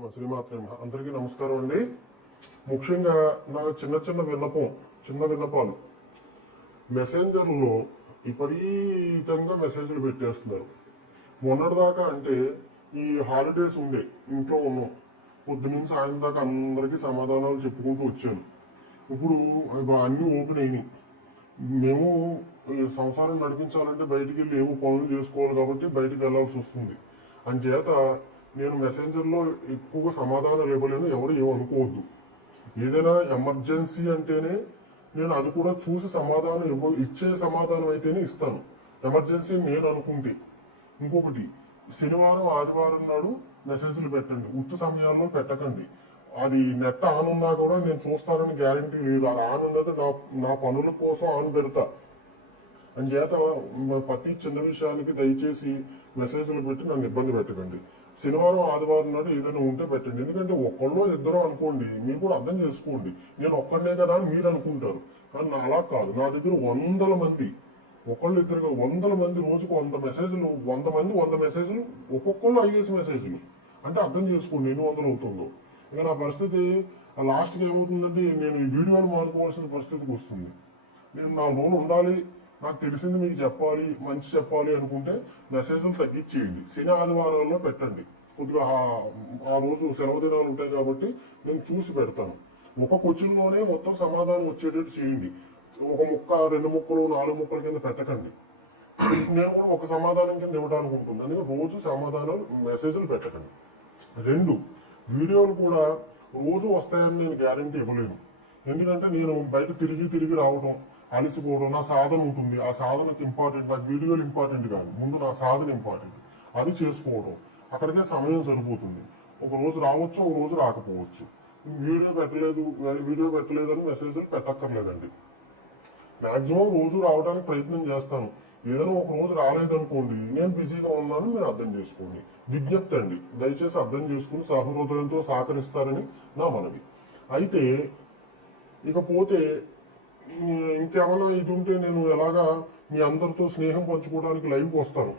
మా అందరికీ నమస్కారం అండి. ముఖ్యంగా నాకు చిన్న చిన్న విన్నపం చిన్న విన్నపాలు. మెసెంజర్లో విపరీతంగా మెసేజ్లు పెట్టేస్తున్నారు. మొన్నటిదాకా అంటే ఈ హాలిడేస్ ఉండే ఇంట్లో ఉన్నాం. పొద్దునుంచి సాయం దాకా అందరికీ సమాధానాలు చెప్పుకుంటూ వచ్చాను. ఇప్పుడు అన్నీ ఓపెన్ అయినాయి. మేము ఈ సంసారం నడిపించాలంటే బయటికి వెళ్ళి ఏవో పనులు చేసుకోవాలి కాబట్టి బయటికి వెళ్ళాల్సి వస్తుంది. అంచేత నేను మెసెంజర్లో ఎక్కువగా సమాధానాలు ఇవ్వలేను ఎవరు ఏమనుకోవద్దు ఏదైనా ఎమర్జెన్సీ అంటేనే నేను అది కూడా చూసి సమాధానం ఇవ్వ ఇచ్చే సమాధానం అయితేనే ఇస్తాను. ఎమర్జెన్సీ నేను అనుకుంటే. ఇంకొకటి శనివారం ఆదివారం నాడు మెసేజ్లు పెట్టండి. ఉత్తు సమయాల్లో పెట్టకండి. అది నెట్ ఆన్ ఉన్నా కూడా నేను చూస్తానని గ్యారంటీ లేదు. అది ఆన్ ఉన్నది నా నా పనుల కోసం ఆన్ పెడతా. అంచేత చేత ప్రతి చిన్న విషయానికి దయచేసి మెసేజ్లు పెట్టి నన్ను ఇబ్బంది పెట్టకండి. శనివారం ఆదివారం నాడు ఏదైనా ఉంటే పెట్టండి. ఎందుకంటే ఒక్కళ్ళో ఇద్దరు అనుకోండి మీరు కూడా అర్థం చేసుకోండి. నేను ఒక్కడనే కదా అని మీరు అనుకుంటారు. కానీ నా అలా కాదు. నా దగ్గర వందల మంది ఒకళ్ళు ఇద్దరుగా వందల మంది రోజుకు వంద మెసేజ్లు వంద మంది వంద మెసేజ్లు ఒక్కొక్కళ్ళు ఐఎస్ మెసేజ్లు. అంటే అర్థం చేసుకోండి ఎన్ని వందలు అవుతుందో. ఇక నా పరిస్థితి లాస్ట్కి ఏమవుతుందంటే నేను ఈ వీడియోలు మానుకోవాల్సిన పరిస్థితికి వస్తుంది. నేను నా లోన్ ఉండాలి. నాకు తెలిసింది మీకు చెప్పాలి మంచి చెప్పాలి అనుకుంటే మెసేజ్లు తగ్గించేయండి. శని ఆదివారాల్లో పెట్టండి. కొద్దిగా ఆ- రోజు సెలవు దినాలు ఉంటాయి కాబట్టి నేను చూసి పెడతాను. ఒక క్వశ్చన్లోనే మొత్తం సమాధానం వచ్చేటట్టు చేయండి. ఒక ముక్క రెండు ముక్కలు నాలుగు ముక్కల కింద పెట్టకండి. నేను కూడా ఒక సమాధానం కింద ఇవ్వడానికి ఉంటుంది అందుకే రోజు సమాధానాలు మెసేజ్లు పెట్టకండి. రెండు వీడియోలు కూడా రోజు వస్తాయని నేను గ్యారంటీ ఇవ్వలేను. ఎందుకంటే నేను బయట తిరిగి తిరిగి రావడం అలసిపోవడం నా సాధన ఉంటుంది ఆ సాధనకు ఇంపార్టెంట్ నాకు వీడియోలు ఇంపార్టెంట్ కాదు. ముందు నా సాధన ఇంపార్టెంట్ అది చేసుకోవడం. అక్కడికే సమయం సరిపోతుంది. ఒక రోజు రావచ్చు ఒక రోజు రాకపోవచ్చు. వీడియో పెట్టలేదు వీడియో పెట్టలేదని మెసేజ్లు పెట్టక్కర్లేదండి. మాక్సిమం రోజు రావడానికి ప్రయత్నం చేస్తాను. ఏదైనా ఒక రోజు రాలేదనుకోండి నేను బిజీగా ఉన్నాను మీరు అర్థం చేసుకోండి. విజ్ఞప్తి అండి. దయచేసి అర్థం చేసుకుని సహృదయంతో సహకరిస్తారని నా మనవి. అయితే ఇకపోతే ఇంకేమైనా ఇది ఉంటే నేను ఎలాగా మీ అందరితో స్నేహం పంచుకోవడానికి లైవ్కి వస్తాను.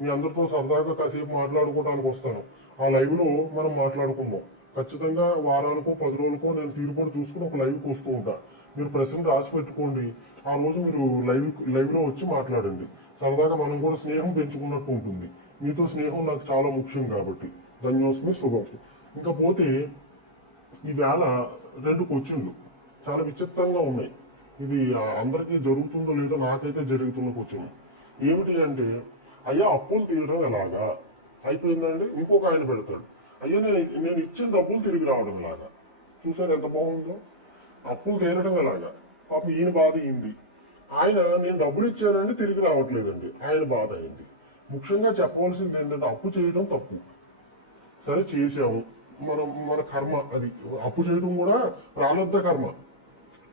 మీ అందరితో సరదాగా కాసేపు మాట్లాడుకోవడానికి వస్తాను. ఆ లైవ్లో మనం మాట్లాడుకుందాం. ఖచ్చితంగా వారానికో పది రోజులకో నేను తీరుబడి చూసుకుని ఒక లైవ్కి వస్తూ ఉంటా. మీరు ప్రశ్న రాసి పెట్టుకోండి. ఆ రోజు మీరు లైవ్ లైవ్లో వచ్చి మాట్లాడండి. సరదాగా మనం కూడా స్నేహం పెంచుకున్నట్టు ఉంటుంది. మీతో స్నేహం నాకు చాలా ముఖ్యం కాబట్టి. ధన్యోస్మి శుభం. ఇంకా పోతే ఈవేళ రెండు క్వశ్చన్లు. చాలా విచిత్రంగా ఉన్నాయి. ఇది అందరికీ జరుగుతుందో లేదో నాకైతే జరుగుతున్న క్వశ్చన్ ఏమిటి అంటే అయ్యా అప్పులు తీయడం ఎలాగా? అయిపోయిందండి ఇంకొక ఆయన పెడతాడు. అయ్యా నేను నేను ఇచ్చిన డబ్బులు తిరిగి రావడం ఎలాగా? చూసారు ఎంత బాగుందో? అప్పులు తీరడం ఎలాగా? పాపం ఈయన బాధ అయింది. ఆయన నేను డబ్బులు ఇచ్చానండి తిరిగి రావట్లేదండి. ఆయన బాధ అయింది. ముఖ్యంగా చెప్పవలసింది ఏంటంటే అప్పు చేయడం తప్పు. సరే చేసాము మనం మన కర్మ అది. అప్పు చేయడం కూడా ప్రారంభ కర్మ.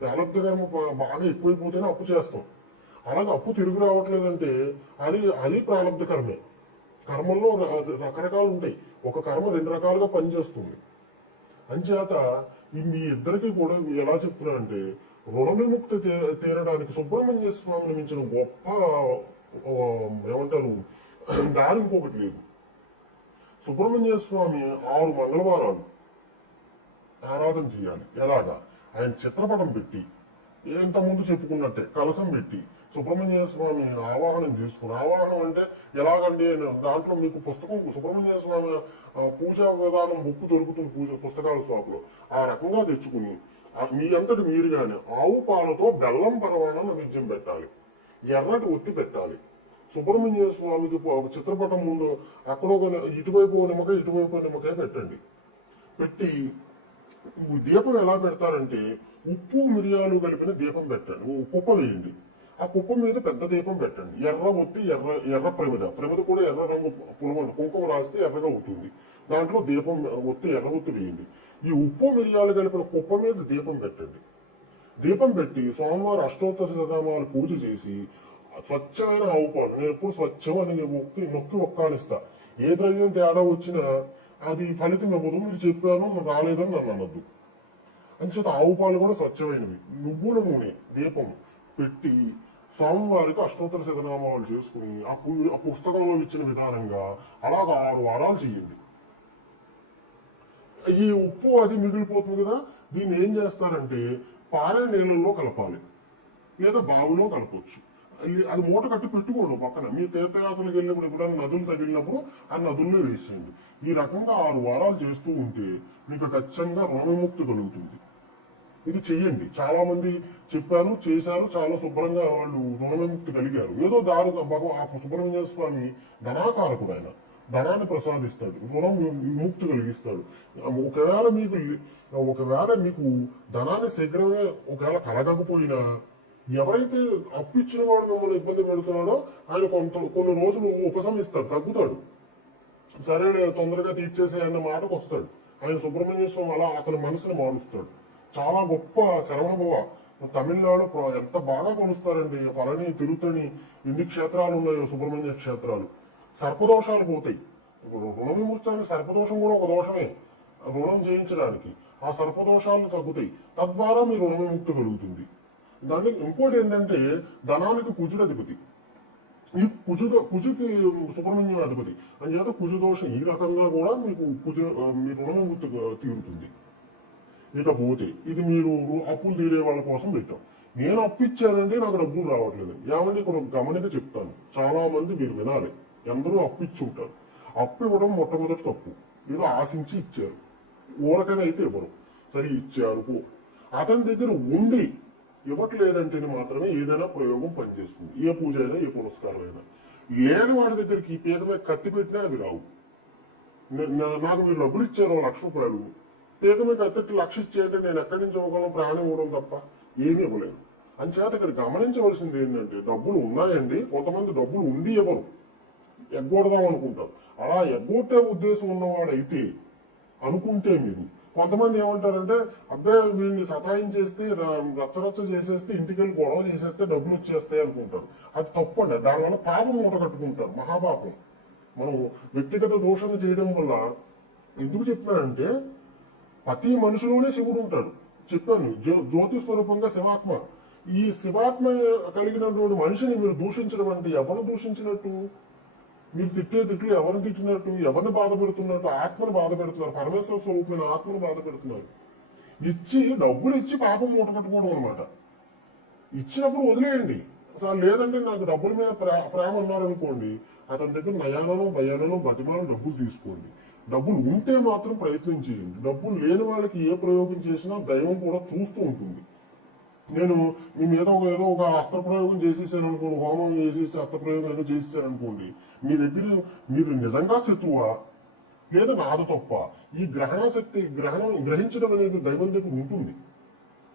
ప్రారంభ కర్మ బాగా ఎక్కువైపోతేనే అప్పు చేస్తాం. అలాగే అప్పు తిరిగి రావట్లేదంటే అది అది ప్రారంభ కర్మే కర్మల్లో రకరకాలు ఉంటాయి. ఒక కర్మ రెండు రకాలుగా పనిచేస్తుంది. అంచేత మీ ఇద్దరికి కూడా ఎలా చెప్తున్నా అంటే రుణ విముక్తి తీరడానికి సుబ్రహ్మణ్య స్వామిని మించిన గొప్ప ఏమంటారు దారి ఇంకొకటి లేదు. సుబ్రహ్మణ్య స్వామి ఆరు మంగళవారాలు ఆరాధన చేయాలి. ఎలాగా? ఆయన చిత్రపటం పెట్టి ఎంత ముందు చెప్పుకున్నట్టే కలసం పెట్టి సుబ్రహ్మణ్య స్వామి ఆవాహనం చేసుకుని ఆవాహనం అంటే ఎలాగండి దాంట్లో మీకు పుస్తకం సుబ్రహ్మణ్య స్వామి పూజా విధానం బుక్ దొరుకుతుంది పూజ పుస్తకాల షాప్లో. ఆ రకంగా తెచ్చుకుని మీ అంతటి మీరుగానే ఆవు పాలతో బెల్లం పరమాణం నైవేద్యం పెట్టాలి. ఎర్రటి ఒత్తి పెట్టాలి. సుబ్రహ్మణ్య స్వామికి చిత్రపటం ముందు అక్కడ ఒక ఇటువైపు నిమ్మకాయ ఇటువైపు నిమ్మకాయ పెట్టండి. పెట్టి దీపం ఎలా పెడతారంటే ఉప్పు మిరియాలు కలిపిన దీపం పెట్టండి. ఓ కుప్ప వేయండి. ఆ కుప్ప మీద పెద్ద దీపం పెట్టండి. ఎర్ర ఒత్తి ఎర్ర ఎర్ర ప్రమిద. ప్రమిద కూడా ఎర్ర రంగు పులమండి కుంకుమ రాస్తే ఎర్రగా అవుతుంది. దాంట్లో దీపం ఒత్తి ఎర్ర ఒత్తి వేయండి. ఈ ఉప్పు మిరియాలు కలిపిన కుప్ప మీద దీపం పెట్టండి. దీపం పెట్టి సోమవారం అష్టోత్తర శతనామాలు పూజ చేసి స్వచ్ఛమైన ఆవు పాలు. నేను ఎప్పుడు స్వచ్ఛం అని నొక్కి నొక్కి ఒక్కాలిస్తా ఏ ద్రవ్యం తేడా వచ్చినా అది ఫలితం ఇవ్వదు మీరు చెప్పాను రాలేదని నన్ను అనద్దు. అంచేత ఆవు పాలు కూడా స్వచ్ఛమైనవి. నువ్వుల నూనె దీపం పెట్టి స్వామివారికి అష్టోత్తర శతనామాలు చేసుకుని ఆ ఆ పుస్తకంలో ఇచ్చిన విధానంగా అలాగ ఆరు వారాలు చేయండి. ఈ ఉప్పు అది మిగిలిపోతుంది కదా దీన్ని ఏం చేస్తారంటే పారే నీళ్ళల్లో కలపాలి. లేదా బావిలో కలపొచ్చు. అది- మూట కట్టి పెట్టుకోండి పక్కన. మీ తీర్థయాత్రలకు వెళ్ళినప్పుడు ఎప్పుడైనా నదులు తగిలినప్పుడు ఆ నదుల్లో వేసేయండి. ఈ రకంగా ఆరు వారాలు చేస్తూ ఉంటే మీకు ఖచ్చితంగా రోగముక్తి విముక్తి కలుగుతుంది. ఇది చెయ్యండి. చాలా మంది చెప్పాను చేశారు చాలా శుభ్రంగా వాళ్ళు రుణవిముక్తి కలిగారు. ఏదో దారు భగవా ఆ సుబ్రహ్మణ్య స్వామి ధనాకారకుడు ఆయన ధనాన్ని ప్రసాదిస్తాడు. రుణం విముక్తి కలిగిస్తాడు. ఒకవేళ మీకు ఒకవేళ మీకు ధనాన్ని శీఘ్రమే ఒకవేళ కలగకపోయినా ఎవరైతే అప్పు ఇచ్చిన వాడు మిమ్మల్ని ఇబ్బంది పెడుతున్నాడో ఆయన కొంత కొన్ని రోజులు ఉపశమిస్తాడు తగ్గుతాడు. సరే తొందరగా తీర్చేసే అన్న మాటకు వస్తాడు. ఆయన సుబ్రహ్మణ్య స్వామి అలా అతని మనసుని మారుస్తాడు. చాలా గొప్ప శరవణభవ. తమిళనాడు ఎంత బాగా కొలుస్తారండి. ఫలని తిరుతని ఎన్ని క్షేత్రాలు ఉన్నాయో సుబ్రహ్మణ్య క్షేత్రాలు. సర్పదోషాలు పోతాయి. రుణ విమోచనానికి సర్పదోషం కూడా ఒక దోషమే. రుణం చేయించడానికి ఆ సర్పదోషాలు తగ్గుతాయి. తద్వారా మీ రుణ విముక్తి కలుగుతుంది. దానికి ఇంకోటి ఏంటంటే ధనానికి కుజుడు అధిపతి. ఈ కుజు కుజుకి సుబ్రహ్మణ్యం అధిపతి. అని కుజు దోషం ఈ రకంగా కూడా మీకు కుజ మీ రుణం తీరుతుంది. ఇకపోతే ఇది మీరు అప్పులు తీరే వాళ్ళ కోసం పెట్టాం. నేను అప్పు ఇచ్చానండి నాకు డబ్బులు రావట్లేదు. ఏమంటే ఇక్కడ గమనిక చెప్తాను. చాలా మంది మీరు వినాలి. అందరూ అప్పు ఇచ్చి ఉంటారు. అప్పు ఇవ్వడం మొట్టమొదటి తప్పు. ఏదో ఆశించి ఇచ్చారు. ఊరకైనా అయితే ఇవ్వరు. సరే ఇచ్చారు పో. అతని దగ్గర ఉండి ఇవ్వట్లేదంటేనే మాత్రమే ఏదైనా ప్రయోగం పనిచేస్తుంది. ఏ పూజ అయినా ఏ పునస్కారం అయినా. లేని వాడి దగ్గరికి ఈ పీక మీద కత్తి పెట్టినా అవి రావు. నాకు మీరు డబ్బులు ఇచ్చారు లక్ష రూపాయలు. పీక మీద కత్తి లక్ష ఇచ్చేయంటే నేను ఎక్కడి నుంచి ఇవ్వగలను? ప్రాణం ఇవ్వడం తప్ప ఏమీ ఇవ్వలేను. అంచేత ఇక్కడ గమనించవలసింది ఏంటంటే డబ్బులు ఉన్నాయండి కొంతమంది డబ్బులు ఉండి ఇవ్వరు. ఎగ్గొడదాం అనుకుంటారు. అలా ఎగ్గొట్టే ఉద్దేశం ఉన్నవాడైతే అనుకుంటే మీరు కొంతమంది ఏమంటారంటే అబ్బాయి వీడిని సతాయించేస్తే చేస్తే రచ్చరచ్చ చేసేస్తే ఇంటికి వెళ్ళి గొడవ చేసేస్తే డబ్బులు వచ్చేస్తాయి అనుకుంటారు. అది తప్పు అండి. దానివల్ల పాపం మూట కట్టుకుంటారు మహాపాపం. మనం వ్యక్తిగత దోషణ చేయడం వల్ల ఎందుకు చెప్పానంటే ప్రతి మనిషిలోనే శివుడు ఉంటాడు. చెప్పాను జ్యో జ్యోతి స్వరూపంగా శివాత్మ. ఈ శివాత్మ కలిగినటువంటి మనిషిని మీరు దూషించడం అంటే ఎవరు దూషించినట్టు? మీరు తిట్టే తిట్లు ఎవరిని తిట్టినట్టు ఎవరిని బాధ పెడుతున్నట్టు ఆత్మను బాధ పెడుతున్నారు. పరమేశ్వర స్వరూపమైన ఆత్మను బాధ పెడుతున్నారు. ఇచ్చి డబ్బులు ఇచ్చి పాపం మూట కట్టుకోవడం అనమాట ఇచ్చినప్పుడు వదిలేయండి. అసలు లేదంటే నాకు డబ్బుల మీద ప్రే- ప్రేమ ఉన్నారనుకోండి అతని దగ్గర నయానో భయానో బతిమాలో డబ్బులు తీసుకోండి. డబ్బులు ఉంటే మాత్రం ప్రయత్నం చేయండి. డబ్బులు లేని వాళ్ళకి ఏ ప్రయోగం చేసినా దైవం కూడా చూస్తూ ఉంటుంది. నేను మీ మీద ఒక ఏదో ఒక అస్త్ర ప్రయోగం చేసేసాను అనుకోండి హోమం చేసేసి అస్త్ర ప్రయోగం ఏదో చేసేసాను అనుకోండి మీ దగ్గర మీరు నిజంగా శత్రువా? లేదా నాద తప్ప? ఈ గ్రహణ శక్తి గ్రహణం గ్రహించడం అనేది దైవం దగ్గర ఉంటుంది.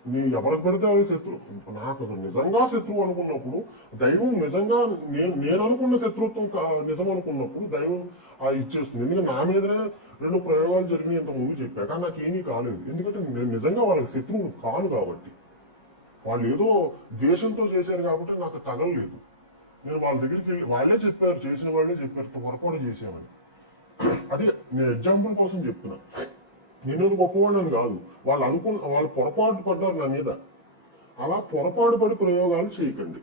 నీ ఎవరికి పెడితే అవి శత్రు నాకు నిజంగా శత్రువు అనుకున్నప్పుడు దైవం నిజంగా నేను నేను అనుకున్న శత్రుత్వం కా- నిజం అనుకున్నప్పుడు దైవం ఇచ్చేస్తుంది. ఎందుకంటే నా మీదనే రెండు ప్రయోగాలు జరిగినాయి ఇంతకుముందు ముందు చెప్పా. కానీ కాలేదు. ఎందుకంటే నేను నిజంగా వాళ్ళకి శత్రువు కాను కాబట్టి. వాళ్ళు ఏదో ద్వేషంతో చేశారు కాబట్టి నాకు తగలలేదు నేను వాళ్ళ దగ్గరికి వెళ్ళి వాళ్ళే చెప్పారు చేసిన వాళ్ళే చెప్పారు పొరపాటు చేసామని అదే నేను ఎగ్జాంపుల్ కోసం చెప్తున్నా. నేనేది ఏదో గొప్పవాడిని కాదు. వాళ్ళు అనుకున్న వాళ్ళు పొరపాటు పడ్డారు నా మీద. అలా పొరపాటు పడి ప్రయోగాలు చేయకండి.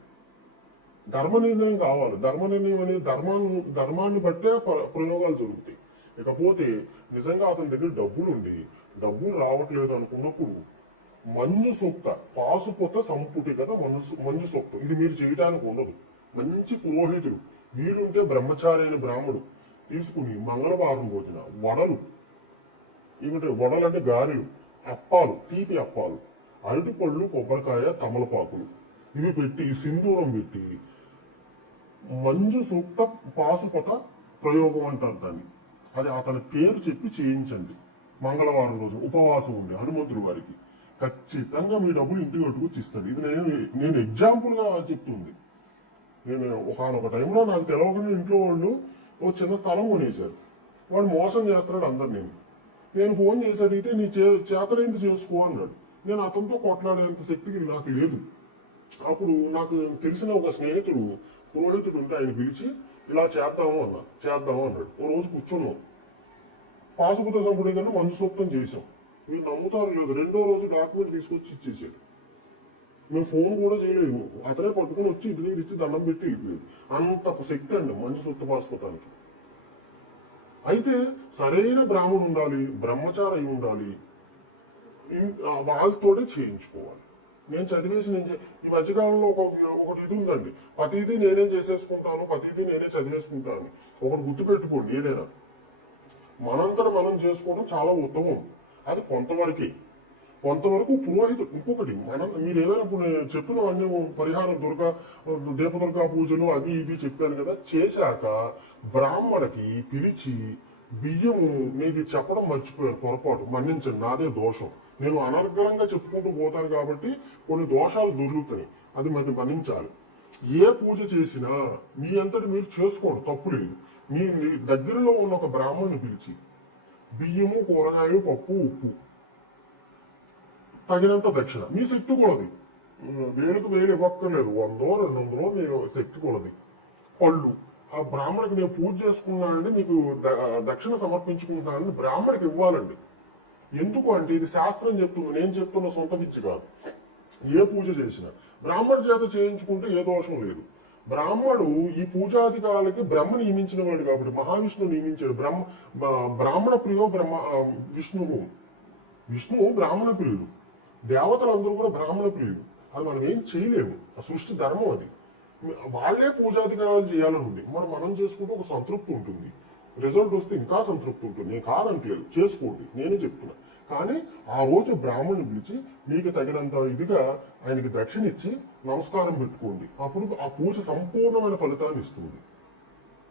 ధర్మ నిర్ణయం కావాలి. ధర్మ నిర్ణయం అనేది ధర్మాన్ని ధర్మాన్ని బట్టే ప్ర- ప్రయోగాలు జరుగుతాయి. ఇకపోతే నిజంగా అతని దగ్గర డబ్బులు ఉండి డబ్బులు రావట్లేదు అనుకున్నప్పుడు మంజు సూక్త పాసుపుత సంపుటిగత మనసు మంజు సూక్తం ఇది మీరు చేయడానికి ఉండదు. మంచి పురోహితుడు. వీరుంటే బ్రహ్మచారి అయిన బ్రాహ్మడు. తీసుకుని మంగళవారం రోజున వడలు. ఏమిటి వడలు అంటే గారెలు అప్పాలు తీపి అప్పాలు అరటిపళ్ళు కొబ్బరికాయ తమలపాకులు. ఇవి పెట్టి సింధూరం పెట్టి మంజు సూక్త పాసుపత ప్రయోగం అంటారు దాన్ని. అది అతని పేరు చెప్పి చేయించండి. మంగళవారం రోజు ఉపవాసం ఉండే హనుమంతుడు వారికి ఖచ్చితంగా మీ డబ్బులు ఇంటికి కట్టుకొచ్చి ఇస్తాడు ఇది నేను నేను ఎగ్జాంపుల్గా చెప్తుంది. నేను ఒకనొక టైంలో నాకు తెలవకుండా ఇంట్లో వాళ్ళు ఓ చిన్న స్థలం కొనేశారు. వాడు మోసం చేస్తున్నాడు అందరు నేను నేను ఫోన్ చేసి అడిగితే నీ చే చేతనైంది చేసుకో అన్నాడు. నేను అతనితో కొట్లాడేంత శక్తికి నాకు లేదు. అప్పుడు నాకు తెలిసిన ఒక స్నేహితుడు పురోహితుడు ఉంటే ఆయన పిలిచి ఇలా చేద్దాము అన్నారు చేద్దాము అన్నాడు. ఓ రోజు కూర్చున్నాం. పాసుపుత సంపుడి కన్నా మంచు సూక్తం చేశాం. మీరు నమ్ముతారు లేదు రెండో రోజు డాక్యుమెంట్ తీసుకొచ్చి ఇచ్చేసాడు. మేము ఫోన్ కూడా చేయలేదు అతనే పట్టుకుని వచ్చి ఇంటి దగ్గర ఇచ్చి దండం పెట్టి వెళ్ళిపోయాడు. అంత శక్తి అండి మంచి సొత్తు పాసుకోవటానికి అయితే సరైన బ్రాహ్మణుడు ఉండాలి బ్రహ్మచారి అయి ఉండాలి వాళ్ళతోడే చేయించుకోవాలి. నేను చదివేసి నేను ఈ మధ్యకాలంలో ఒక ఒకటి ఇది ఉందండి. ప్రతిదీ నేనే చేసేసుకుంటాను ప్రతిదీ నేనే చదివేసుకుంటాను. ఒకటి గుర్తు పెట్టుకోండి ఏదైనా. మనంతట మనం చేసుకోవడం చాలా ఉత్తమం. అది కొంతవరకే. కొంతవరకు పురోహితుడు ఇంకొకటి మనం మీరు ఏదైనా ఇప్పుడు నేను చెప్పినవన్నీ పరిహార దుర్గా దీపదుర్గా పూజలు అవి ఇవి చెప్పాను కదా చేశాక బ్రాహ్మణకి పిలిచి బియ్యము మీది చెప్పడం మర్చిపోయాను పొరపాటు. మన్నించండి నాదే దోషం. నేను అనర్గళంగా చెప్పుకుంటూ పోతాను కాబట్టి కొన్ని దోషాలు దొరుకుతాయి అది మరి మన్నించాలి. ఏ పూజ చేసినా మీ అంతటి మీరు చేసుకోండి తప్పు లేదు. మీ దగ్గరలో ఉన్న ఒక బ్రాహ్మణ్ని పిలిచి బియ్యము కూరగాయలు పప్పు ఉప్పు తగినంత దక్షిణ మీ శక్తి కొలది వేలకు వేలు ఇవ్వక్కర్లేదు వందో రెండు వందలో మీ శక్తి కొలది పళ్ళు ఆ బ్రాహ్మణికి నేను పూజ చేసుకున్నానండి మీకు ద- దక్షిణ సమర్పించుకుంటానని బ్రాహ్మణికి ఇవ్వాలండి ఎందుకు అంటే ఇది శాస్త్రం చెప్తుంది నేను చెప్తున్న సొంత పిచ్చి కాదు ఏ పూజ చేసినా బ్రాహ్మణ చేత చేయించుకుంటే ఏ దోషం లేదు బ్రాహ్మడు ఈ పూజాధికారులకి బ్రహ్మ నియమించిన వాడు కాబట్టి మహావిష్ణువు నియమించాడు. బ్రహ్మ బ్రాహ్మణ ప్రియో బ్రహ్మ విష్ణువు. విష్ణువు బ్రాహ్మణ ప్రియుడు. దేవతలందరూ కూడా బ్రాహ్మణ ప్రియుడు. అది మనం ఏం చేయలేము. ఆ సృష్టి ధర్మం అది. వాళ్ళే పూజాధికారాలు చేయాలని ఉంది మరి మనం చేసుకుంటే ఒక సంతృప్తి ఉంటుంది. రిజల్ట్ వస్తే ఇంకా సంతృప్తి ఉంటుంది. నేను కాదంటలేదు. చేసుకోండి. నేనే చెప్తున్నా. కానీ ఆ రోజు బ్రాహ్మణుని పిలిచి మీకు తగినంత ఇదిగా ఆయనకి దక్షిణ ఇచ్చి నమస్కారం పెట్టుకోండి. అప్పుడు ఆ పూజ సంపూర్ణమైన ఫలితాన్ని ఇస్తుంది.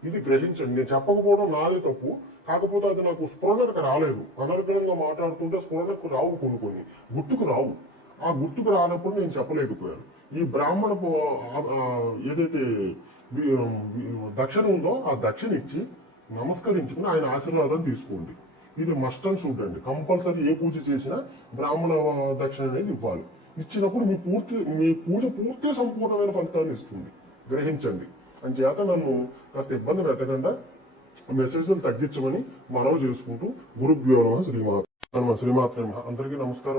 ఇది గ్రహించండి. నేను చెప్పకపోవడం నాదే తప్పు. కాకపోతే అది నాకు స్ఫురణకు రాలేదు. అనర్గణంగా మాట్లాడుతుంటే స్ఫురణకు రావు కొన్ని కొన్ని. గుర్తుకు రావు. ఆ గుర్తుకు రానప్పుడు నేను చెప్పలేకపోయాను. ఈ బ్రాహ్మణ ఏదైతే దక్షిణ ఉందో ఆ దక్షిణ ఇచ్చి నమస్కరించుకుని ఆయన ఆశీర్వాదం తీసుకోండి. ఇది మస్ట్ అండ్ షుడ్ అండి. కంపల్సరీ ఏ పూజ చేసినా బ్రాహ్మణ దక్షిణ అనేది ఇవ్వాలి. ఇచ్చినప్పుడు మీ పూర్తి మీ పూజ పూర్తి సంపూర్ణమైన ఫలితాన్ని ఇస్తుంది. గ్రహించండి. అని చేత నన్ను కాస్త ఇబ్బంది పెట్టకుండా మెసేజ్లు తగ్గించమని మనవి చేసుకుంటూ గురుభ్యో నమ శ్రీమాత శ్రీమాత్రే అందరికీ నమస్కారం.